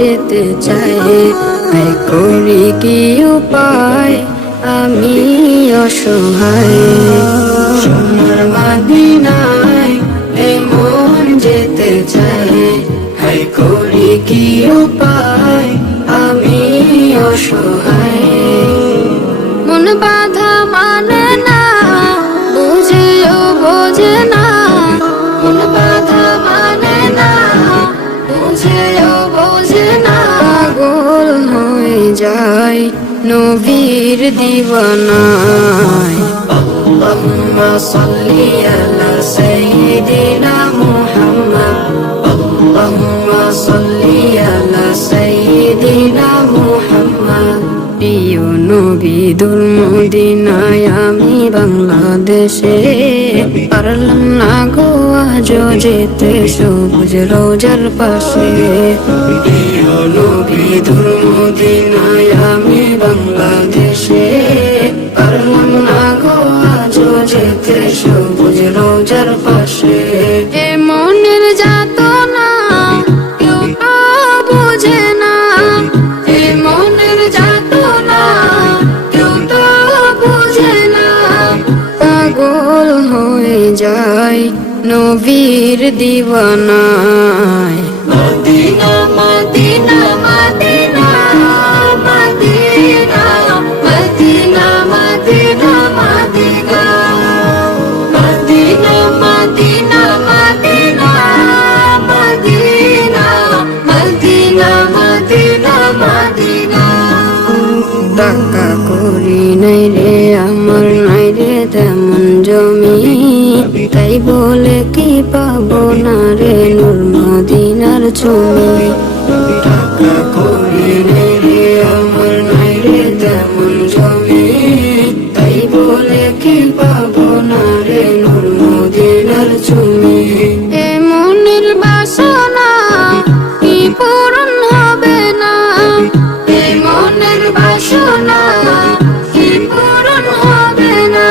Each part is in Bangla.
যেতে চাই, আয় করি কি উপায়, আমি অসহায়। সোনার মদিনায় এই মন যেতে চাই, আয় করি কি উপায়, আমি অসহায়। মন বাধা মানে না, বুঝেও বোঝে না, মন বাধা মানে না, বুঝেও বোঝে না। পাগল হয়ে যায় নবীর দিওয়ানায়। আল্লাহুম্মা সাল্লি আলা সাইয়্যিদিনা মুহাম্মদ, আল্লাহুম্মা সাল্লি আলা সাইয়্যিদিনা মুহাম্মদ। প্রিয় নবী দূর মদিনায় আমি বাংলাদেশে, পারলাম না গো আজও যেতে সবুজ রোজার পাশে। প্রিয় নবী দূর মদিনায় আমি বাংলাদেশে, পারলাম না গো আজও যেতে সবুজ রোজার পাশে। এ মনের যাতনা কেউ তো বোঝে না, এ মনের যাতনা কেউ তো বোঝে না। পাগল হয়ে যায় নবীর দিওয়ানায়। Medina Medina Medina Medina Medina Medina Medina Medina Medina Medina Medina Medina Medina Medina. টাকা করি নাই রে আমার, নাই রে তেমন জমি, তাই বলে কি পাবো না রে নূর মদিনার ছবি। টাকা করি নাই রে আমার, নাই রে তেমন জমি, তাই বলে কি পাবো না রে নূর মদিনার ছবি। এ মনের বাসনা কি পূরণ হবে না, এ মনের বাসনা কি পূরণ হবে না।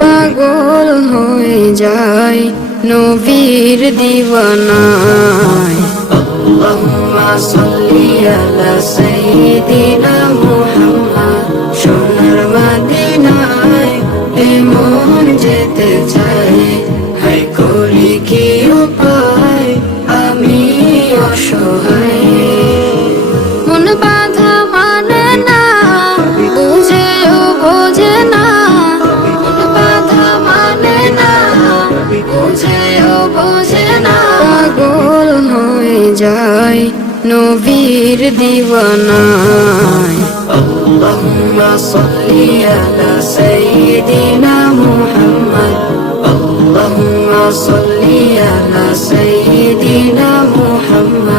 পাগল হয়ে যায় নবীর দিওয়ানায়। আল্লাহুম্মা সাল্লি আলা সাইয়্যিদিনা মুহাম্মদ। সোনার মদিনায় এই মন যেতে চাই, হায় করি কি উপায়, আমি অসহায়। মন বাধা মানে না, বুঝেও বোঝে না, মন বাধা মানে না, বুঝেও বোঝে না। পাগল হয়ে যায় নবীর দিওয়ানায়। আল্লাহুম্মা সাল্লি আলা সাইয়্যিদিনা মুহাম্মদ, আল্লাহুম্মা সাল্লি আলা সাইয়্যিদিনা মুহাম্মদ।